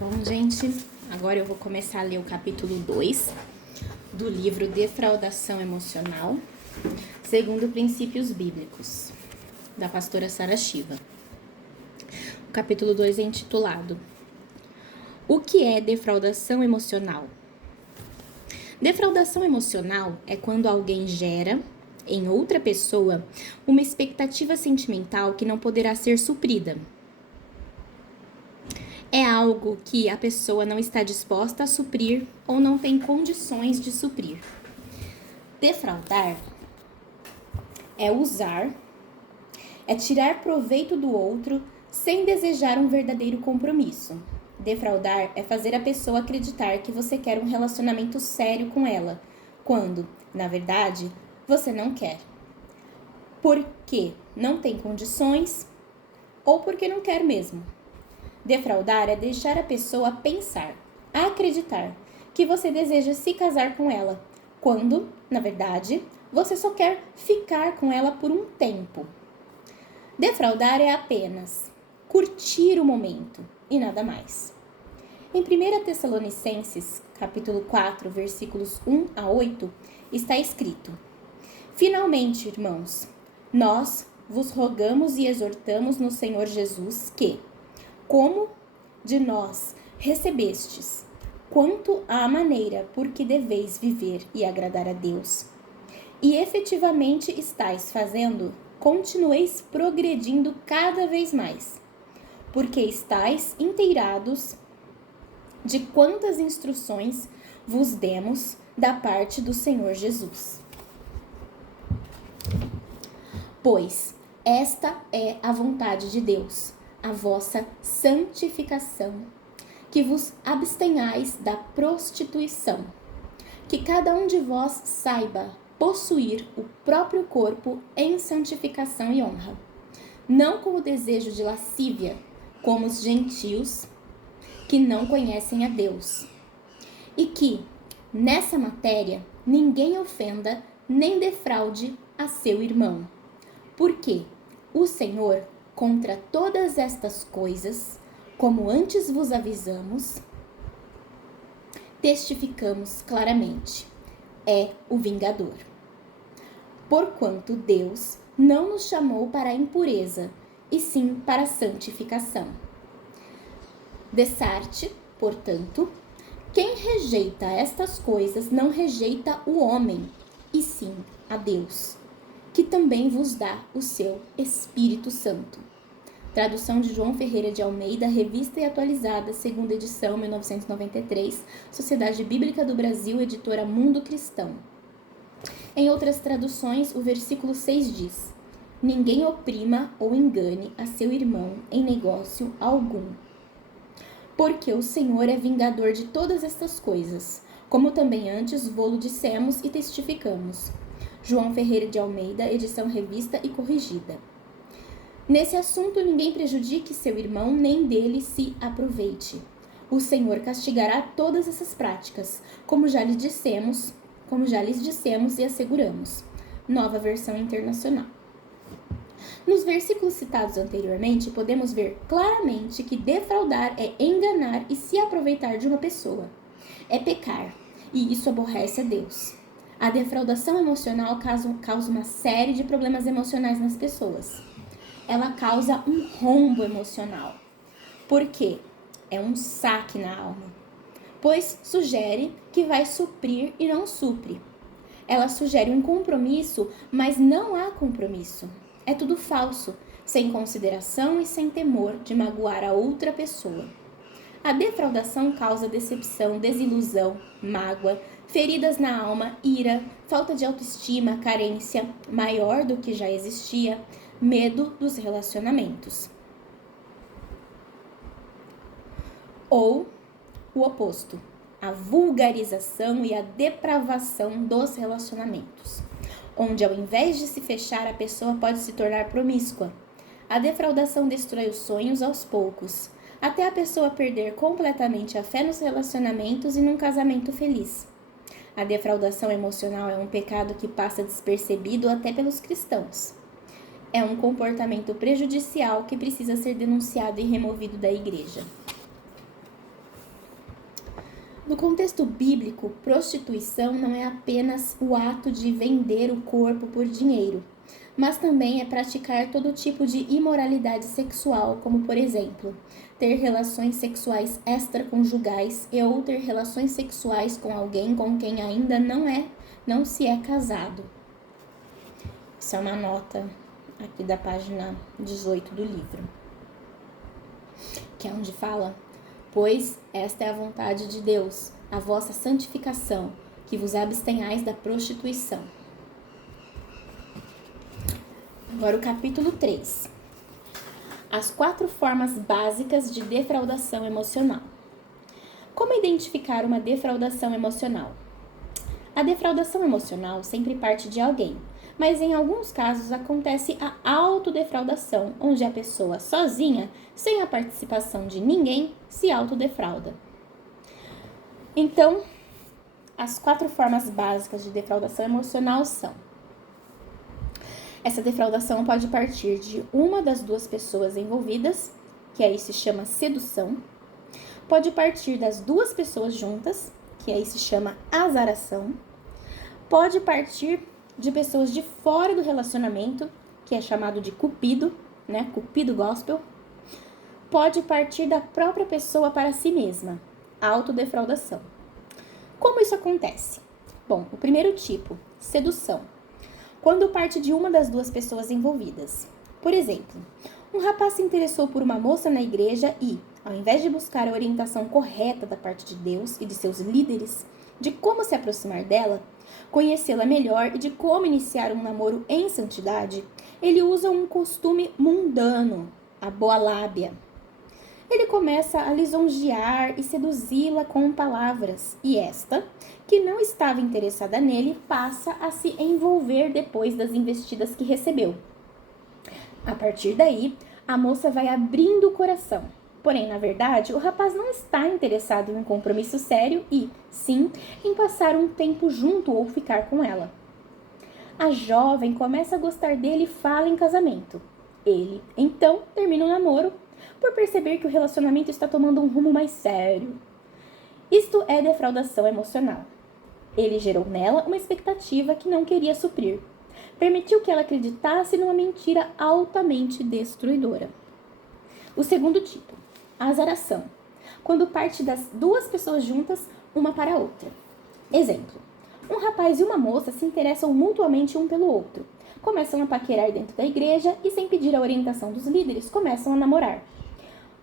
Bom, gente, agora eu vou começar a ler o capítulo 2 do livro Defraudação Emocional, segundo princípios bíblicos, da pastora Sara Shiva. O capítulo 2 é intitulado O que é defraudação emocional? Defraudação emocional é quando alguém gera em outra pessoa uma expectativa sentimental que não poderá ser suprida. É algo que a pessoa não está disposta a suprir ou não tem condições de suprir. Defraudar é tirar proveito do outro sem desejar um verdadeiro compromisso. Defraudar é fazer a pessoa acreditar que você quer um relacionamento sério com ela, quando, na verdade, você não quer. Porque não tem condições ou porque não quer mesmo. Defraudar é deixar a pessoa pensar, acreditar que você deseja se casar com ela, quando, na verdade, você só quer ficar com ela por um tempo. Defraudar é apenas curtir o momento e nada mais. Em 1 Tessalonicenses, capítulo 4, versículos 1 a 8, está escrito: Finalmente, irmãos, nós vos rogamos e exortamos no Senhor Jesus que, como de nós recebestes, quanto à maneira por que deveis viver e agradar a Deus, e efetivamente estáis fazendo, continueis progredindo cada vez mais, porque estáis inteirados de quantas instruções vos demos da parte do Senhor Jesus. Pois esta é a vontade de Deus, a vossa santificação, que vos abstenhais da prostituição, que cada um de vós saiba possuir o próprio corpo em santificação e honra, não com o desejo de lascívia, como os gentios que não conhecem a Deus, e que, nessa matéria, ninguém ofenda nem defraude a seu irmão, porque o Senhor, contra todas estas coisas, como antes vos avisamos, testificamos claramente, é o vingador. Porquanto Deus não nos chamou para a impureza, e sim para a santificação. Dessarte, portanto, quem rejeita estas coisas não rejeita o homem, e sim a Deus, que também vos dá o seu Espírito Santo. Tradução de João Ferreira de Almeida, revista e atualizada, segunda edição, 1993, Sociedade Bíblica do Brasil, editora Mundo Cristão. Em outras traduções, o versículo 6 diz: Ninguém oprima ou engane a seu irmão em negócio algum. Porque o Senhor é vingador de todas estas coisas, como também antes vô-lo dissemos e testificamos. João Ferreira de Almeida, edição revista e corrigida. Nesse assunto, ninguém prejudique seu irmão, nem dele se aproveite. O Senhor castigará todas essas práticas, como já lhes dissemos e asseguramos. Nova Versão Internacional. Nos versículos citados anteriormente, podemos ver claramente que defraudar é enganar e se aproveitar de uma pessoa. É pecar, e isso aborrece a Deus. A defraudação emocional causa uma série de problemas emocionais nas pessoas. Ela causa um rombo emocional, porque é um saque na alma, pois sugere que vai suprir e não supre. Ela sugere um compromisso, mas não há compromisso. É tudo falso, sem consideração e sem temor de magoar a outra pessoa. A defraudação causa decepção, desilusão, mágoa, feridas na alma, ira, falta de autoestima, carência maior do que já existia, medo dos relacionamentos. Ou o oposto, a vulgarização e a depravação dos relacionamentos, onde ao invés de se fechar, a pessoa pode se tornar promíscua. A defraudação destrói os sonhos aos poucos, até a pessoa perder completamente a fé nos relacionamentos e num casamento feliz. A defraudação emocional é um pecado que passa despercebido até pelos cristãos. É um comportamento prejudicial que precisa ser denunciado e removido da igreja. No contexto bíblico, prostituição não é apenas o ato de vender o corpo por dinheiro, mas também é praticar todo tipo de imoralidade sexual, como por exemplo, ter relações sexuais extraconjugais ou ter relações sexuais com alguém com quem ainda não se é casado. Isso é uma nota aqui da página 18 do livro, que é onde fala: pois esta é a vontade de Deus, a vossa santificação, que vos abstenhais da prostituição. Agora o capítulo 3. As 4 formas básicas de defraudação emocional. Como identificar uma defraudação emocional? A defraudação emocional sempre parte de alguém, mas em alguns casos acontece a autodefraudação, onde a pessoa sozinha, sem a participação de ninguém, se autodefrauda. Então, as 4 formas básicas de defraudação emocional são: essa defraudação pode partir de uma das 2 pessoas envolvidas, que aí se chama sedução. Pode partir das 2 pessoas juntas, que aí se chama azaração. Pode partir de pessoas de fora do relacionamento, que é chamado de cupido, né? Cupido gospel. Pode partir da própria pessoa para si mesma, autodefraudação. Como isso acontece? Bom, o primeiro tipo, sedução, quando parte de uma das 2 pessoas envolvidas. Por exemplo, um rapaz se interessou por uma moça na igreja e, ao invés de buscar a orientação correta da parte de Deus e de seus líderes de como se aproximar dela, conhecê-la melhor e de como iniciar um namoro em santidade, ele usa um costume mundano, a boa lábia. Ele começa a lisonjear e seduzi-la com palavras, e esta, que não estava interessada nele, passa a se envolver depois das investidas que recebeu. A partir daí, a moça vai abrindo o coração. Porém, na verdade, o rapaz não está interessado em um compromisso sério e, sim, em passar um tempo junto ou ficar com ela. A jovem começa a gostar dele e fala em casamento. Ele, então, termina o namoro por perceber que o relacionamento está tomando um rumo mais sério. Isto é defraudação emocional. Ele gerou nela uma expectativa que não queria suprir. Permitiu que ela acreditasse numa mentira altamente destruidora. O segundo tipo, a azaração, quando parte das 2 pessoas juntas, uma para a outra. Exemplo: um rapaz e uma moça se interessam mutuamente um pelo outro. Começam a paquerar dentro da igreja e, sem pedir a orientação dos líderes, começam a namorar.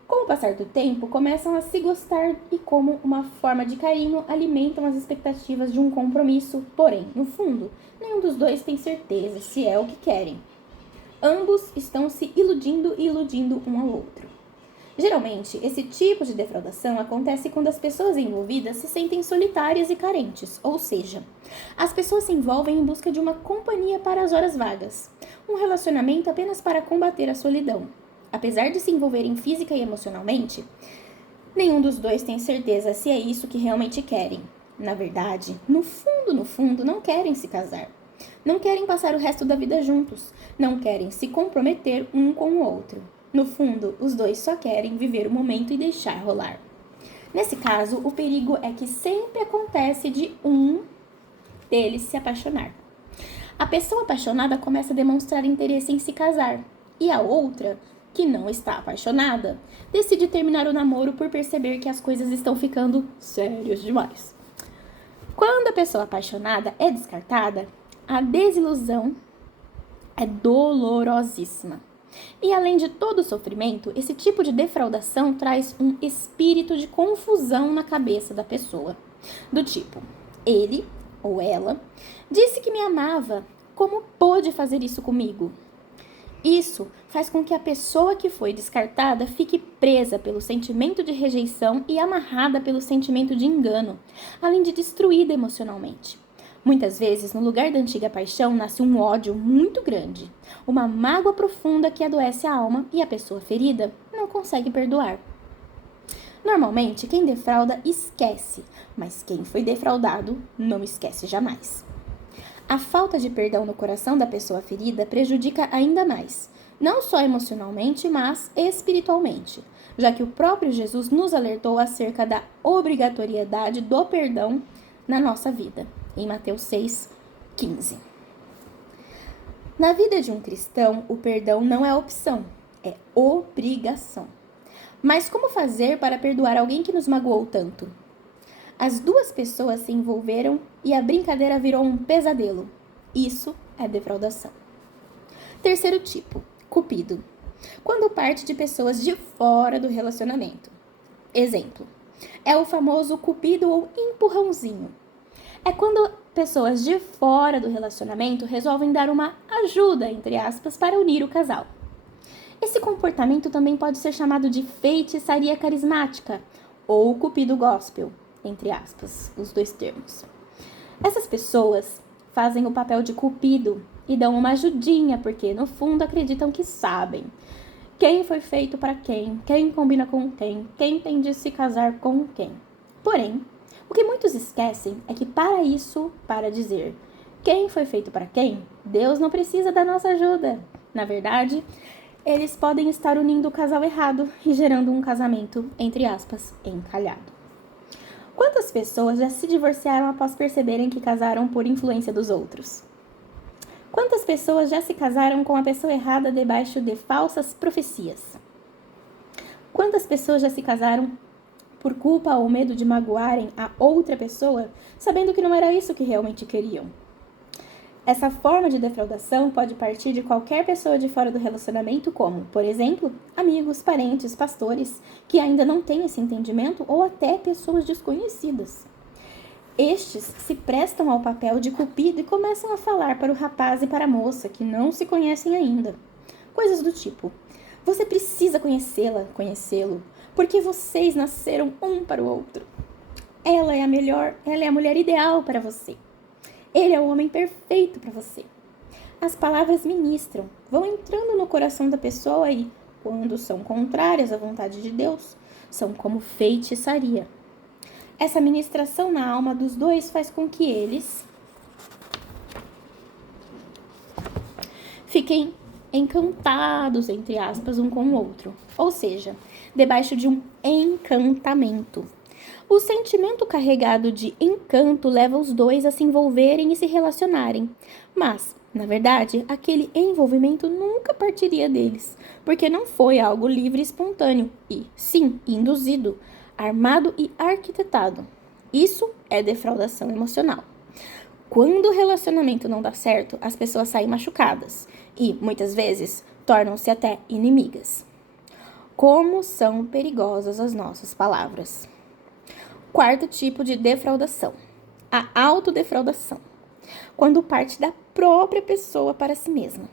Com o passar do tempo, começam a se gostar e, como uma forma de carinho, alimentam as expectativas de um compromisso, porém, no fundo, nenhum dos 2 tem certeza se é o que querem. Ambos estão se iludindo e iludindo um ao outro. Geralmente, esse tipo de defraudação acontece quando as pessoas envolvidas se sentem solitárias e carentes, ou seja, as pessoas se envolvem em busca de uma companhia para as horas vagas, um relacionamento apenas para combater a solidão. Apesar de se envolverem física e emocionalmente, nenhum dos 2 tem certeza se é isso que realmente querem. Na verdade, no fundo, não querem se casar. Não querem passar o resto da vida juntos. Não querem se comprometer um com o outro. No fundo, os 2 só querem viver o momento e deixar rolar. Nesse caso, o perigo é que sempre acontece de um deles se apaixonar. A pessoa apaixonada começa a demonstrar interesse em se casar. E a outra, que não está apaixonada, decide terminar o namoro por perceber que as coisas estão ficando sérias demais. Quando a pessoa apaixonada é descartada, a desilusão é dolorosíssima. E além de todo o sofrimento, esse tipo de defraudação traz um espírito de confusão na cabeça da pessoa. Do tipo, ele ou ela disse que me amava, como pôde fazer isso comigo? Isso faz com que a pessoa que foi descartada fique presa pelo sentimento de rejeição e amarrada pelo sentimento de engano, além de destruída emocionalmente. Muitas vezes, no lugar da antiga paixão, nasce um ódio muito grande, uma mágoa profunda que adoece a alma e a pessoa ferida não consegue perdoar. Normalmente, quem defrauda esquece, mas quem foi defraudado não esquece jamais. A falta de perdão no coração da pessoa ferida prejudica ainda mais, não só emocionalmente, mas espiritualmente. já que o próprio Jesus nos alertou acerca da obrigatoriedade do perdão na nossa vida, em Mateus 6,15. Na vida de um cristão, o perdão não é opção, é obrigação. Mas como fazer para perdoar alguém que nos magoou tanto? As duas pessoas se envolveram e a brincadeira virou um pesadelo. Isso é defraudação. Terceiro tipo, cupido. Quando parte de pessoas de fora do relacionamento. Exemplo, é o famoso cupido ou empurrãozinho. É quando pessoas de fora do relacionamento resolvem dar uma ajuda, entre aspas, para unir o casal. Esse comportamento também pode ser chamado de feitiçaria carismática ou cupido gospel, entre aspas, os dois termos. Essas pessoas fazem o papel de cupido e dão uma ajudinha porque, no fundo, acreditam que sabem quem foi feito para quem combina com quem tem de se casar com quem. Porém, o que muitos esquecem é que para dizer quem foi feito para quem, Deus não precisa da nossa ajuda. Na verdade, eles podem estar unindo o casal errado e gerando um casamento, entre aspas, encalhado. Quantas pessoas já se divorciaram após perceberem que casaram por influência dos outros? Quantas pessoas já se casaram com a pessoa errada debaixo de falsas profecias? Quantas pessoas já se casaram por culpa ou medo de magoarem a outra pessoa, sabendo que não era isso que realmente queriam? Essa forma de defraudação pode partir de qualquer pessoa de fora do relacionamento, como, por exemplo, amigos, parentes, pastores, que ainda não têm esse entendimento, ou até pessoas desconhecidas. Estes se prestam ao papel de cupido e começam a falar para o rapaz e para a moça, que não se conhecem ainda. Coisas do tipo, você precisa conhecê-lo, porque vocês nasceram um para o outro. Ela é a mulher ideal para você. Ele é o homem perfeito para você. As palavras ministram, vão entrando no coração da pessoa e, quando são contrárias à vontade de Deus, são como feitiçaria. Essa ministração na alma dos dois faz com que eles fiquem encantados, entre aspas, um com o outro. Ou seja, debaixo de um encantamento. O sentimento carregado de encanto leva os dois a se envolverem e se relacionarem. Mas, na verdade, aquele envolvimento nunca partiria deles, porque não foi algo livre e espontâneo, e, sim, induzido, armado e arquitetado. Isso é defraudação emocional. Quando o relacionamento não dá certo, as pessoas saem machucadas e, muitas vezes, tornam-se até inimigas. Como são perigosas as nossas palavras. Quarto tipo de defraudação, a autodefraudação, quando parte da própria pessoa para si mesma.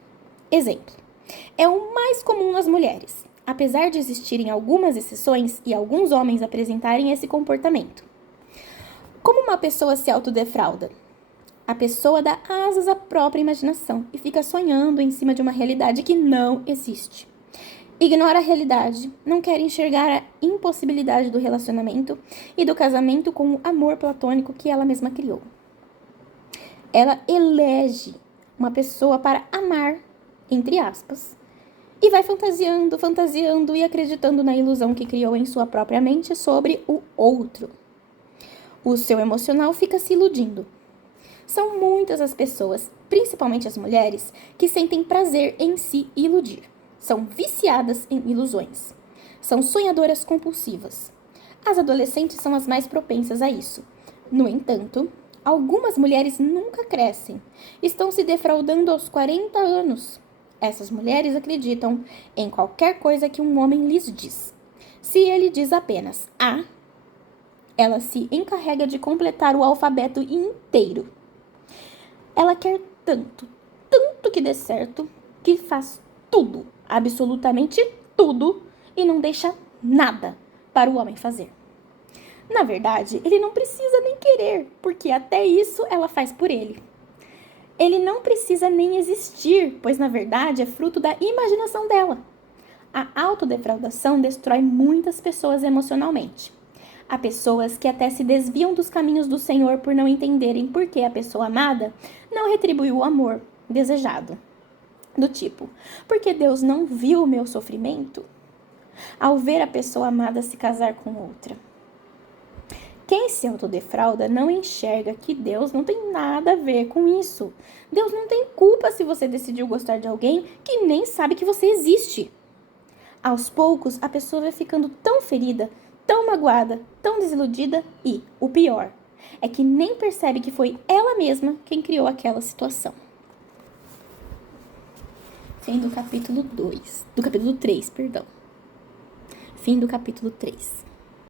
Exemplo, é o mais comum nas mulheres, apesar de existirem algumas exceções e alguns homens apresentarem esse comportamento. Como uma pessoa se autodefrauda? A pessoa dá asas à própria imaginação e fica sonhando em cima de uma realidade que não existe. Ignora a realidade, não quer enxergar a impossibilidade do relacionamento e do casamento com o amor platônico que ela mesma criou. Ela elege uma pessoa para amar, entre aspas, e vai fantasiando e acreditando na ilusão que criou em sua própria mente sobre o outro. O seu emocional fica se iludindo. São muitas as pessoas, principalmente as mulheres, que sentem prazer em se iludir. São viciadas em ilusões. São sonhadoras compulsivas. As adolescentes são as mais propensas a isso. No entanto, algumas mulheres nunca crescem. Estão se defraudando aos 40 anos. Essas mulheres acreditam em qualquer coisa que um homem lhes diz. Se ele diz apenas A, ela se encarrega de completar o alfabeto inteiro. Ela quer tanto que dê certo, que faz tudo, absolutamente tudo, e não deixa nada para o homem fazer. Na verdade, ele não precisa nem querer, porque até isso ela faz por ele. Ele não precisa nem existir, pois na verdade é fruto da imaginação dela. A autodefraudação destrói muitas pessoas emocionalmente. Há pessoas que até se desviam dos caminhos do Senhor por não entenderem por que a pessoa amada não retribuiu o amor desejado. Do tipo, porque Deus não viu o meu sofrimento? ao ver a pessoa amada se casar com outra. Quem se autodefrauda não enxerga que Deus não tem nada a ver com isso. Deus não tem culpa se você decidiu gostar de alguém que nem sabe que você existe. Aos poucos, a pessoa vai ficando tão ferida, tão magoada, tão desiludida e, o pior, é que nem percebe que foi ela mesma quem criou aquela situação. Fim do capítulo 3, perdão. Fim do capítulo 3.